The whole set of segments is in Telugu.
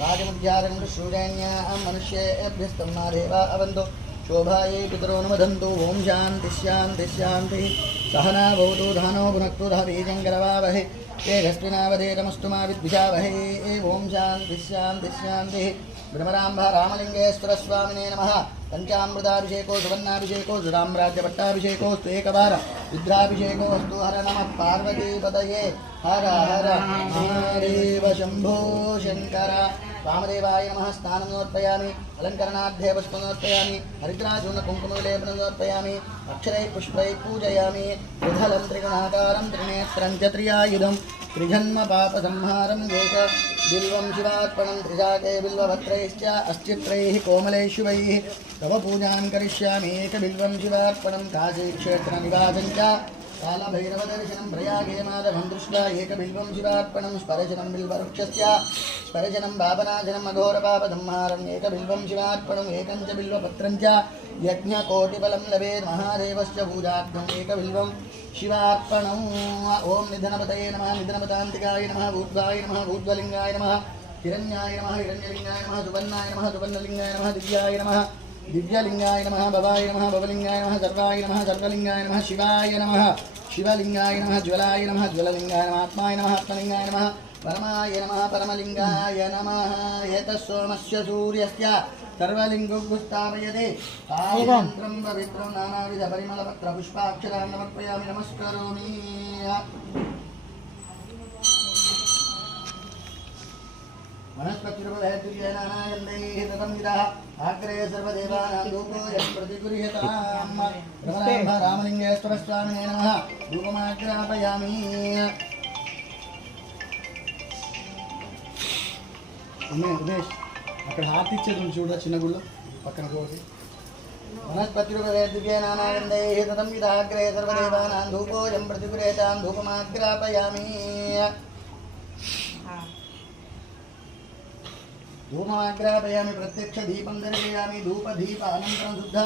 राजमुद्यारण्य शोभायै पितरो अनुमदन्तु ॐ शान्तिश्शान्तिश्शान्तिः सहना भवतु, धानो भुनक्तु धाबीजङ्गलवावहे तेजस्विनावधेतमस्तु मा विद्विषावहे। ॐ शान्तिश्शान्तिश्शान्तिः भ्रमराम्भ रामलिङ्गेश्वरस्वामिने नमः। పంచామృతాభిషేకో సువర్ణాభిషేకో సురామ్రాజ్యపట్టాభిషేకో స్వేకవార రుద్రాభిషేకో అస్తు హర నమ పార్వతీపతయే. హర హర మహాదేవ శంభో శంకర. వామదేవాయ నమ స్నానం సమర్పయామి అలంకరణార్థే పుష్పం సమర్పయామి హరిద్రాచూర్ణ కుంకుమలేపనం సమర్పయామి అక్షరై పుష్పై పూజయామి త్రిధలం త్రిగుణాకారం త్రినేత్రం చ త్రియాయుధం త్రిజన్మ పాప సంహారం దేశ బిల్వం శివాత్మనం త్రిజాతే బిల్వభత్రైశ్చ అశ్చిత్రై కోమలేశువై తవ పూజాం కరిష్యామి ఏక బిల్వం శివాత్మనం కాశీక్షేత్ర నివాసం कालभैरवदर्शनं प्रयागे माधवं दृष्ट्वा एकबिल्वं शिवार्पणं स्परशनं बिल्ववृक्षस्य स्परशनं पापनाशनम् अघोरपापसंहारम् एकबिल्वं शिवार्पणम् एकं च बिल्वपत्रं च यज्ञकोटिफलं लभेत् महादेवस्य पूजार्थम् एकबिल्वं शिवार्पणम् ॐ निधनपतये नमः निधनपतान्तिकाय नमः भूद्वाय नमः भूद्वलिङ्गाय नमः हिरण्याय नमः हिरण्यलिङ्गाय नमः सुवर्णाय नमः सुवर्णलिङ्गाय नमः दिव्याय नमः దివ్యలింగాయ నమ భవాయ నమ భవలింగాయ నమ సర్వాయ నమ సర్వలింగాయ నమ శివాయ నమ శివలింగాయ నమ జ్వలాయ నమ జ్వలలింగాయ నమ ఆత్మాయ నమ ఆత్మలింగాయ నమ పరమాయ నమ పరమలింగాయ నమ ఏతస్సోమస్య సూర్యస్య సర్వలింగుస్థాపయతే సాయిత్రం పవిత్రం నానావిధ పరిమళపత్ర పుష్పాక్షరాన్ని సమర్పయామి నమస్కరోమి ఉమేష్ అక్కడ హార్ట్ ఇచ్చేది చూడ చిన్న గుళ్ళు పక్కన కోసి వనస్పతిరుపదేదివ్యే నానాగంధై సర్వదేవానాం ధూపోయం ప్రతిగురేతాం ధూపమాగ్రాపయామి धूममाग्रापयामि प्रत्यक्षदीपं दर्शयामि धूपदीप अनन्तरं शुद्ध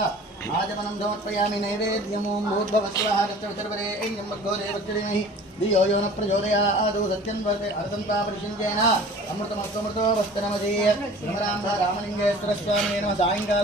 आचमनं समर्पयामि नैवेद्यं ॐ भूर्भवस्वः कष्टवितर्वरे ऐं मग्गो देवच्चरिणैः धियो यो न प्रचोदयादौ सत्यं वर्ते अर्धन्त्वा परिषिञ्चेन अमृतमस्त्वमृतो वस्तनमदीय ब्रह्मराम्भ रामलिङ्गेश्वरस्वामिने नमः सायङ्काल